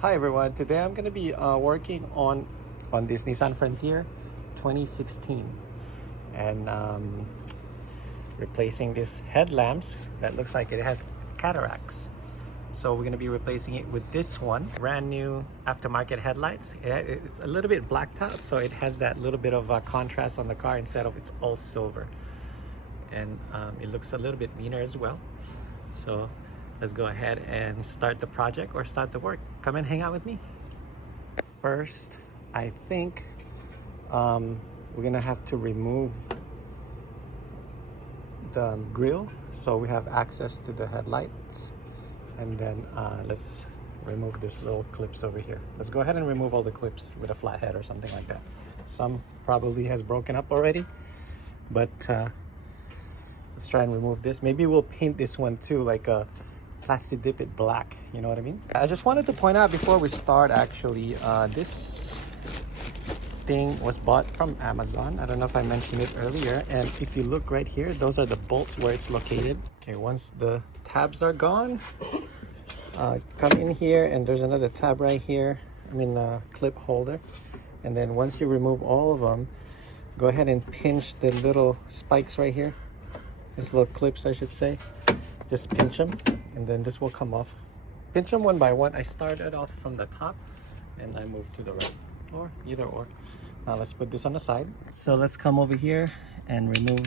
Hi everyone, today I'm going to be working on this Nissan Frontier 2016 and replacing this headlamps that looks like it has cataracts. So we're going to be replacing it with this one, brand new aftermarket headlights. It's a little bit blacked out, so it has that little bit of contrast on the car instead of it's all silver. And it looks a little bit meaner as well. So let's go ahead and start the project or start the work. Come and hang out with me. First, I think we're gonna have to remove the grill so we have access to the headlights. And then let's remove this little clips over here. Let's go ahead and remove all the clips with a flathead or something like that. Some probably has broken up already, but let's try and remove this. Maybe we'll paint this one too, like a plastic dip it black, you know what I mean? I just wanted to point out before we start, actually, this thing was bought from Amazon. I don't know if I mentioned it earlier. And if you look right here, those are the bolts where it's located. Okay, once the tabs are gone, come in here and there's another tab right here. I mean, clip holder. And then once you remove all of them, go ahead and pinch the little spikes right here. These little clips, I should say. Just pinch them and then this will come off. Pinch them one by one. I started off from the top and I moved to the right, or either or. Now let's put this on the side. So let's come over here and remove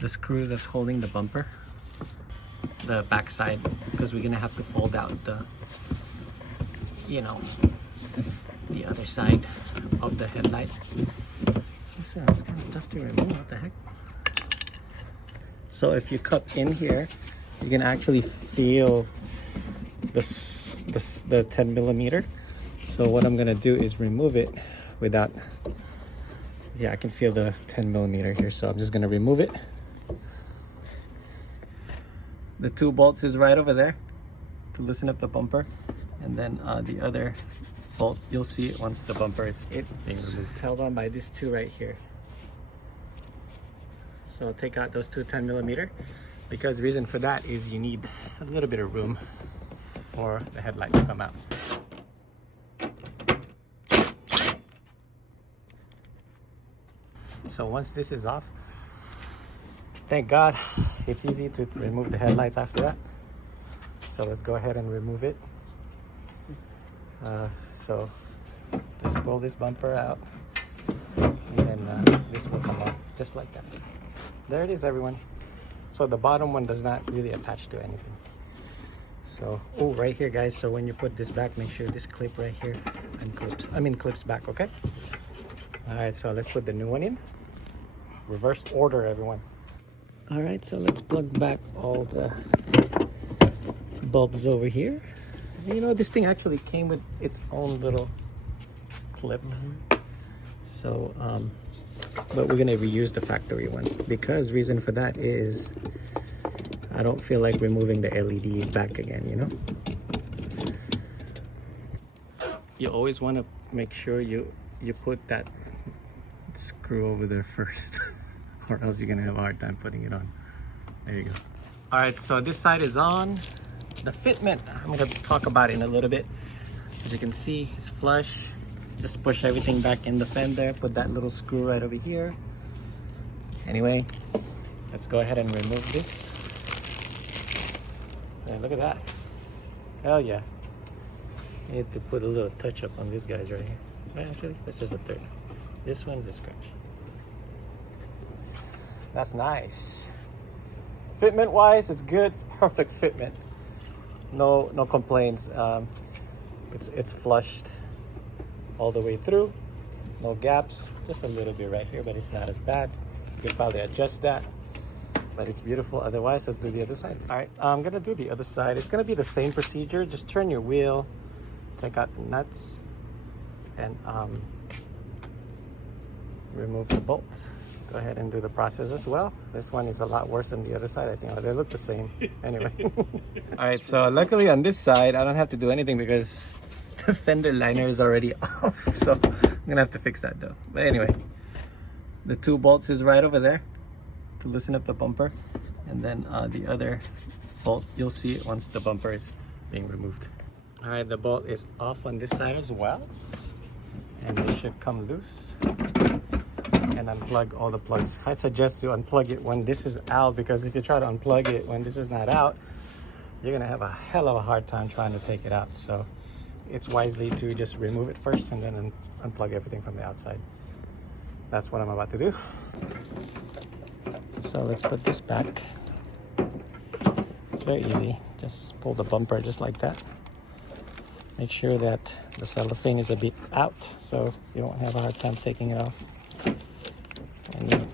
the screws that's holding the bumper, the back side, because we're gonna have to fold out the, you know, the other side of the headlight. It's kind of tough to remove. What the heck? So if you cup in here, you can actually feel the 10 millimeter. So what I'm gonna do is remove it without, yeah, I can feel the 10 millimeter here. So I'm just gonna remove it. The two bolts is right over there to loosen up the bumper. And then the other bolt, you'll see it once the bumper is being removed. Held on by these two right here. So take out those two 10 millimeter, because the reason for that is you need a little bit of room for the headlight to come out. So once this is off, thank God, it's easy to remove the headlights after that. So let's go ahead and remove it. So just pull this bumper out and then this will come off just like that. There it is, everyone. So the bottom one does not really attach to anything. So, oh, right here, guys. So when you put this back, make sure this clip right here and clips back, okay? All right, so let's put the new one in. Reverse order, everyone. All right, so let's plug back all the bulbs over here. You know, this thing actually came with its own little clip. So, but we're gonna reuse the factory one, because reason for that is I don't feel like removing the LED back again, you know? You always want to make sure you put that screw over there first or else you're gonna have a hard time putting it on. There you go. All right, so this side is on. The fitment, I'm gonna talk about it in a little bit. As you can see, it's flush. Just push everything back in the fender, put that little screw right over here. Anyway, let's go ahead and remove this. And look at that. Hell yeah. I need to put a little touch up on these guys right here. Well, actually, that's just a third. This one's a scratch. That's nice. Fitment wise, it's good. It's perfect fitment. No complaints. It's flushed all the way through, no gaps, just a little bit right here, but it's not as bad. You could probably adjust that, but it's beautiful. Otherwise, let's do the other side. All right, I'm gonna do the other side. It's gonna be the same procedure. Just turn your wheel, take out the nuts, and remove the bolts. Go ahead and do the process as well. This one is a lot worse than the other side. I think they look the same. Anyway. All right, so luckily on this side, I don't have to do anything because the fender liner is already off, so I'm gonna have to fix that though. But anyway, the two bolts is right over there to loosen up the bumper, and then the other bolt, you'll see it once the bumper is being removed. All right, the bolt is off on this side as well, and it should come loose. And unplug all the plugs. I suggest to unplug it when this is out, because if you try to unplug it when this is not out, you're gonna have a hell of a hard time trying to take it out. So it's wisely to just remove it first and then unplug everything from the outside. That's what I'm about to do. So let's put this back. It's very easy. Just pull the bumper just like that. Make sure that the cellophane is a bit out so you won't have a hard time taking it off. And then,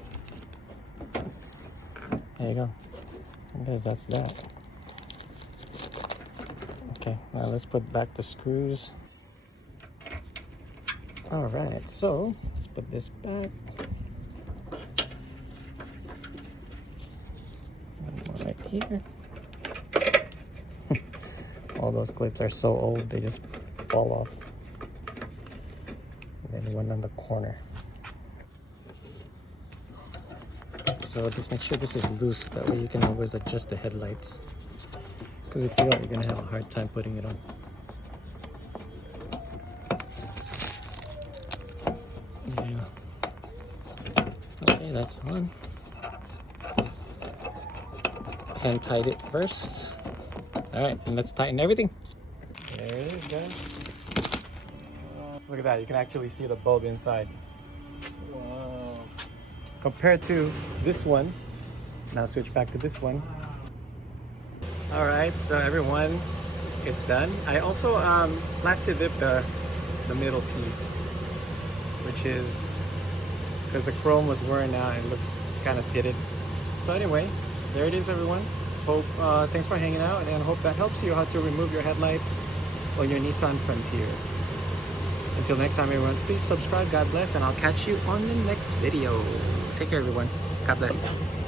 there you go. I guess that's that. Okay, now let's put back the screws. All right, so let's put this back. One more right here. All those clips are so old, they just fall off. And then one on the corner. So just make sure this is loose, that way you can always adjust the headlights. Because if you don't, you're gonna have a hard time putting it on. Yeah. Okay, that's on. Hand tied it first. All right, and let's tighten everything. There it is, guys. Look at that, you can actually see the bulb inside. Wow. Compared to this one, now switch back to this one. All right, so everyone, it's done. I also plastic dipped the middle piece, which is because the chrome was wearing out and it looks kind of pitted. So anyway, there it is, everyone. Hope thanks for hanging out, and hope that helps you how to remove your headlights on your Nissan Frontier. Until next time, everyone, please subscribe. God bless, and I'll catch you on the next video. Take care, everyone. God bless.